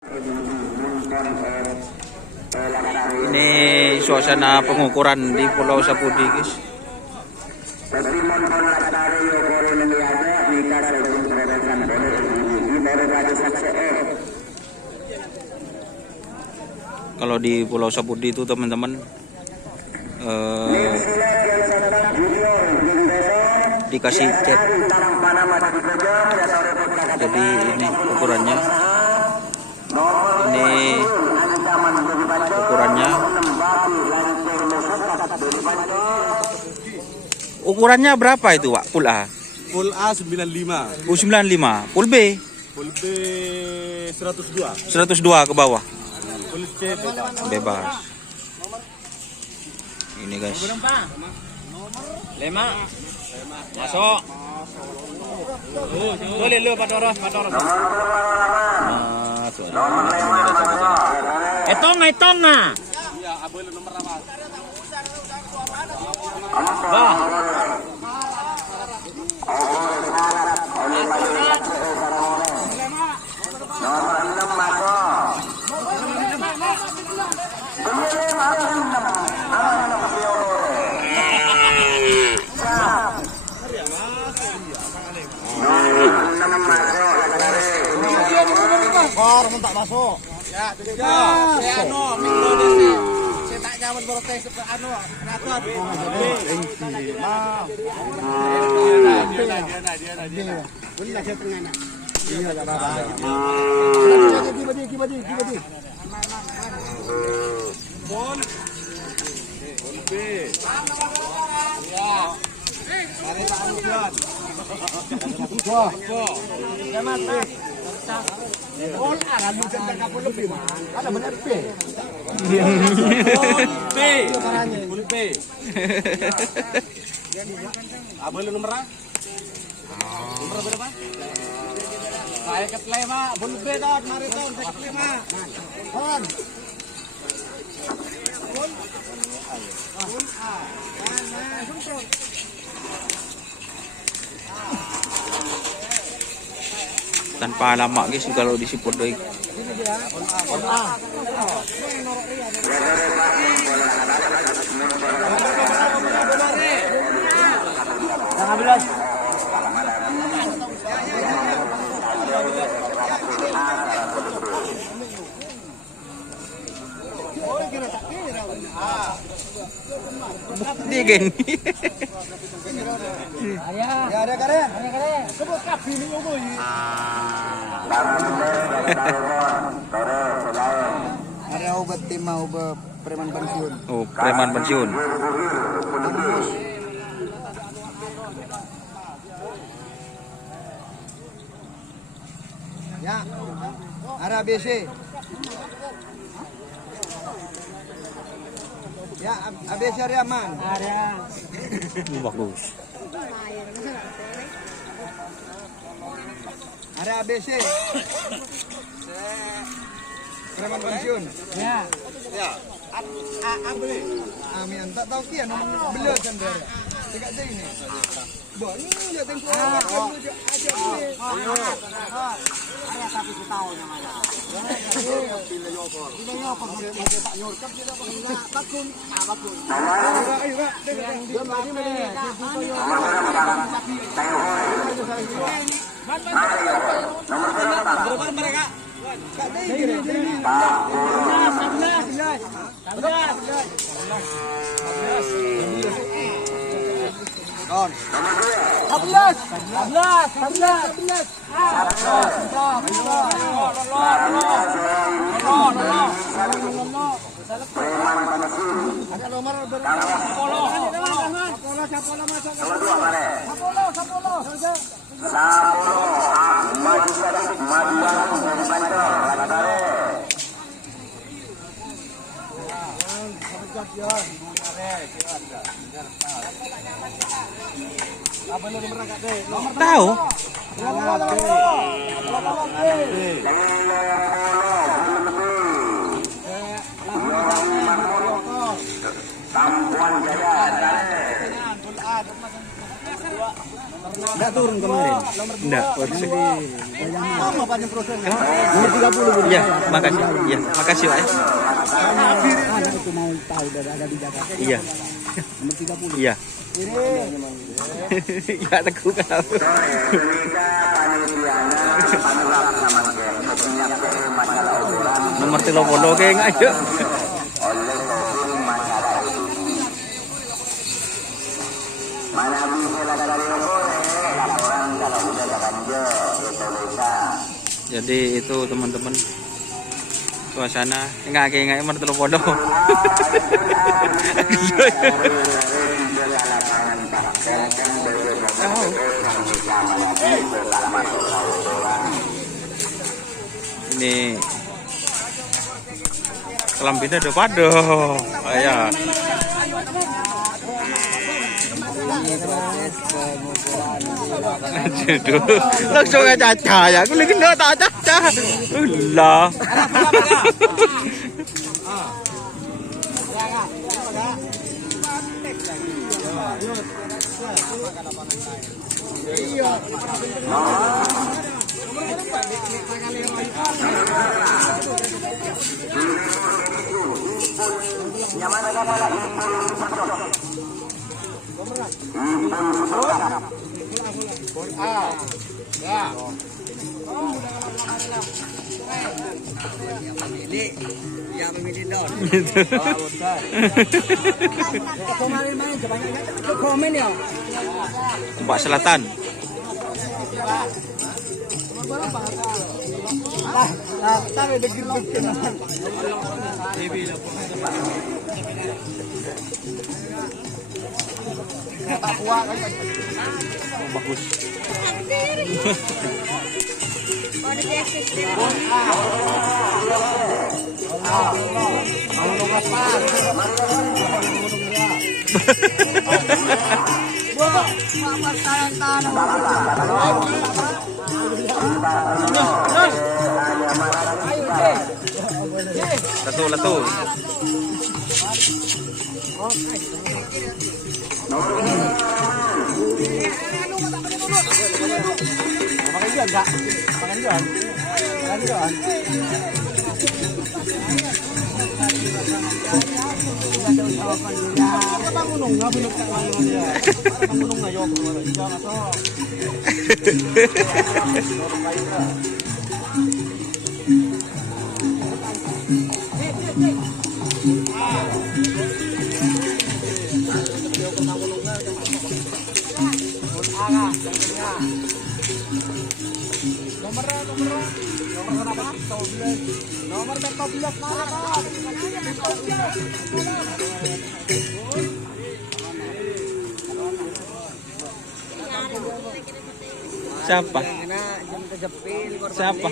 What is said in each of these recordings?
Ini suasana pengukuran di Pulau Sapudi, guys. Kalau di Pulau Sapudi itu teman-teman dikasih cat. Jadi ini ukurannya. Ini ukurannya. Ukurannya berapa itu, Pak? Full A? Full A 95. 95. Full B? Full B 102. 102 ke bawah. Full C Bebas. Ini guys. Lima. Masuk. Boleh lu Padoro. Hitung nah. Iya, boleh nomor apa? Bah. Tak masuk. Ya, saya tak nyaman protes Boleh nomor berapa? Saya ke lima, boleh beda, mari tahun saya ke lima. Kon. Tanpa lama guys kalau disiput doi. Dia gini. Ada obat timah, obat preman pensiun. Oh, preman pensiun. Ya, ada ABC. Ya, ABC ada aman. Ada. Bagus. Ada ABC. Preman pensiun. Ya. Ya. Amin. Tak tahu dia nomor beliau kan dia. Dekat sini. Bon, ni dia tengok ajak ni. Ada satu tahun namanya. Bila yopor dia tak nyorkap dia bakun. Bakun. Ayo, Pak. Dia mari mari. Nomor berapa mereka? Tahu? Enggak turun kemarin. Enggak, proses. Lama panjang prosesnya. Nomor 30 Iya, makasih. Iya, makasih, Pak. Ada itu mau tahu ada di Jakarta. Iya. Nomor 30. Iya. Ini Ya teguh kau. Nomor 30 kayak enggak ada. Jadi itu teman-teman suasana enggak kayak nomor 30. Ini kelambinnya udah pada ya. Aduh, langsung aja ya. Aku lagi nggak tak caca. Ulah. kemarin main kebanyakan komen ya. Mbak Selatan. Tapi degil-degil. Bagus. Latu. Siapa? Siapa?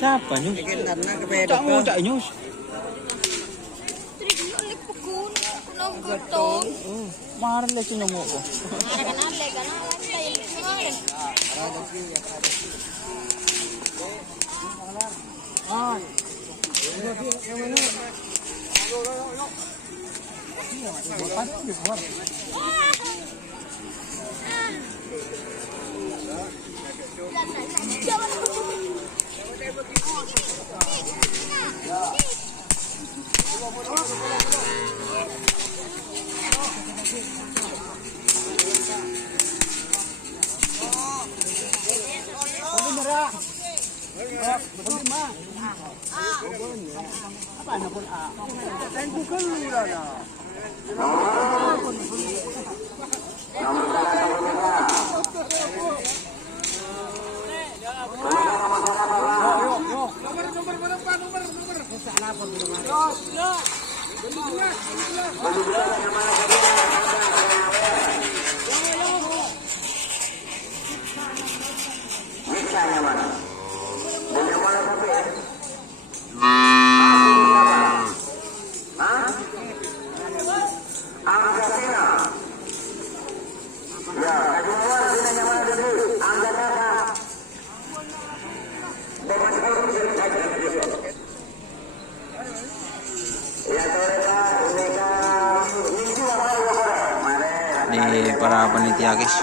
Siapa nyus? Cak nyus. Marah lagi nyamuk ko. Ini para panitia guys.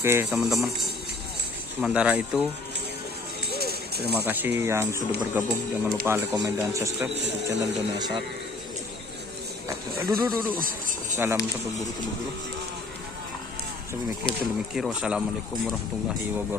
Oke teman-teman, sementara itu terima kasih yang sudah bergabung. Jangan lupa like, komen, dan subscribe untuk channel Doni Asad. Aduh. Salam sampai buru. Mikir. Wassalamualaikum warahmatullahi wabarakatuh.